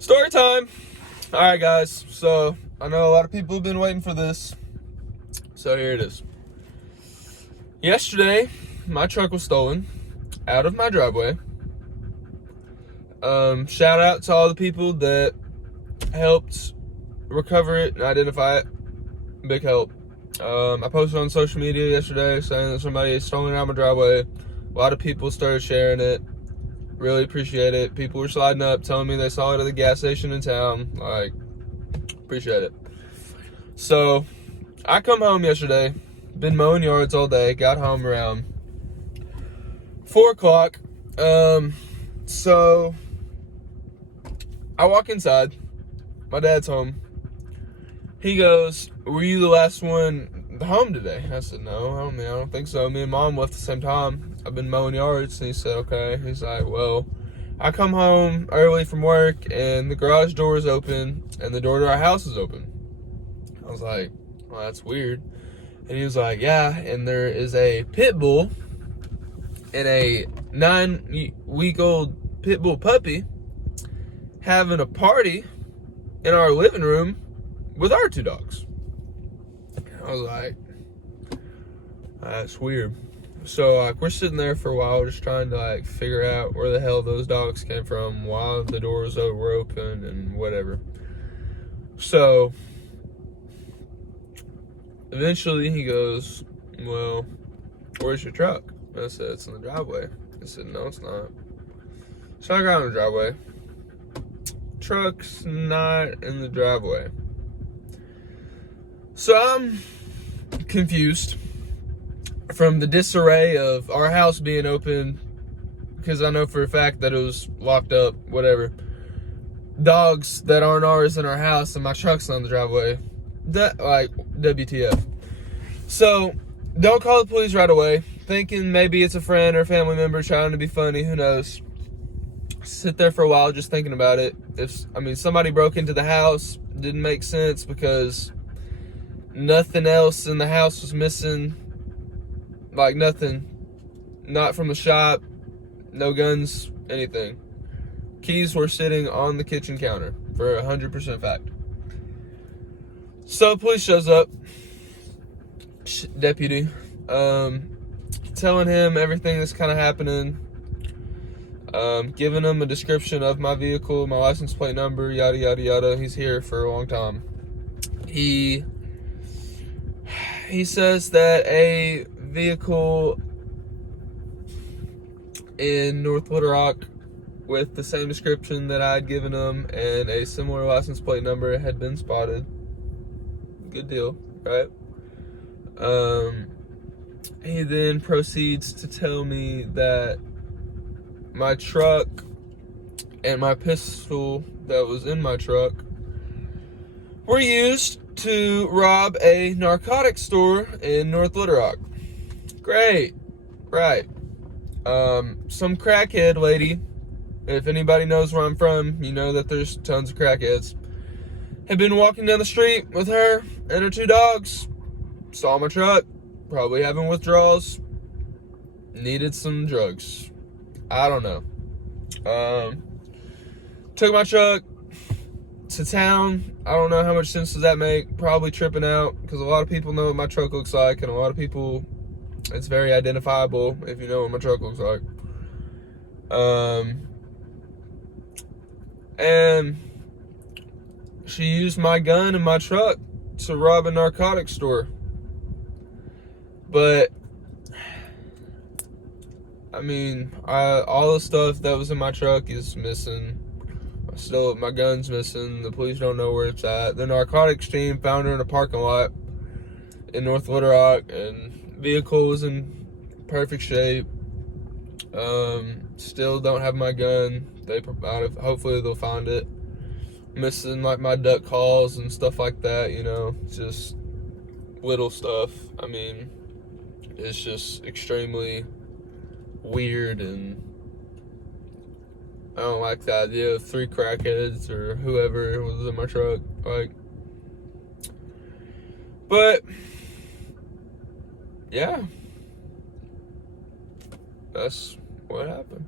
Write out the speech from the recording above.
Story time. All right, guys. So I know a lot of people have been waiting for this. So here it is. Yesterday, my truck was stolen out of my driveway. Shout out to all the people that helped recover it and identify it. Big help. I posted on social media yesterday saying that somebody had stolen it out of my driveway. A lot of people started sharing it. Really appreciate it. People were sliding up, telling me they saw it at the gas station in town. Like, appreciate it. So, I come home yesterday. Been mowing yards all day. Got home around 4 o'clock. So, I walk inside. My dad's home. He goes, "Were you the last one home today?" I said, "No, I don't think so. Me and Mom left at the same time. I've been mowing yards." And he said, "Okay." He's like, "Well, I come home early from work and the garage door is open and the door to our house is open." I was like, "Well, that's weird." And he was like, "Yeah, and there is a pit bull and a 9-week-old pit bull puppy having a party in our living room with our 2 dogs." I was like, "That's weird." So we're sitting there for a while just trying to figure out where the hell those dogs came from, why the doors were open and whatever. So eventually he goes, "Well, where's your truck?" I said, "It's in the driveway." He said, "No, it's not." So I got in the driveway. Truck's not in the driveway. So I'm confused from the disarray of our house being open, because I know for a fact that it was locked up, whatever. Dogs that aren't ours in our house and my truck's on the driveway. That, WTF. So, don't call the police right away, thinking maybe it's a friend or a family member trying to be funny, who knows. Sit there for a while just thinking about it. Somebody broke into the house, didn't make sense because nothing else in the house was missing. Nothing. Not from the shop, no guns, anything. Keys were sitting on the kitchen counter for 100% fact. So police shows up, deputy, telling him everything that's kind of happening, giving him a description of my vehicle, my license plate number, yada yada yada. He's here for a long time. He says that a vehicle in North Little Rock with the same description that I had given him and a similar license plate number had been spotted. Good deal, right? He then proceeds to tell me that my truck and my pistol that was in my truck were used to rob a narcotics store in North Little Rock. Great. Right. Some crackhead lady, if anybody knows where I'm from, you know that there's tons of crackheads, had been walking down the street with her and her 2 dogs, saw my truck, probably having withdrawals, needed some drugs. I don't know. Took my truck to town. I don't know how much sense does that make. Probably tripping out, because a lot of people know what my truck looks like, and a lot of people, it's very identifiable if you know what my truck looks like. And she used my gun in my truck to rob a narcotics store. But all the stuff that was in my truck is missing. My gun's missing. The police don't know where it's at. The narcotics team found her in a parking lot in North Little Rock, and vehicle was in perfect shape. Still don't have my gun. Hopefully they'll find it. Missing my duck calls and stuff like that, just little stuff. It's just extremely weird, and I don't like the idea of 3 crackheads or whoever was in my truck. But yeah, that's what happened.